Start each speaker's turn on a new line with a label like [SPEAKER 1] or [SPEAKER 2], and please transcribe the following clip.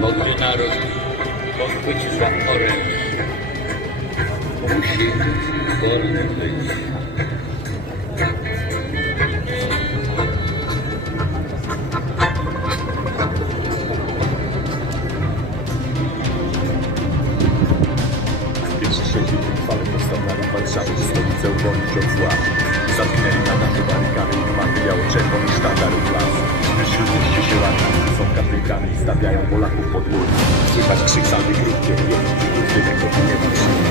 [SPEAKER 1] Mądry naród pochwyć za oręż. Musi wolny być.
[SPEAKER 2] Chwale postawali Warszawy, stolicę uwolnić od zła. Zawinęli na nasze barykady i mamy biało-czerwony sztandar cambiają Polaków pod lud. Słychać krzyk samych ludzi, ludzi, ludzi, ludzi, ludzi, ludzi,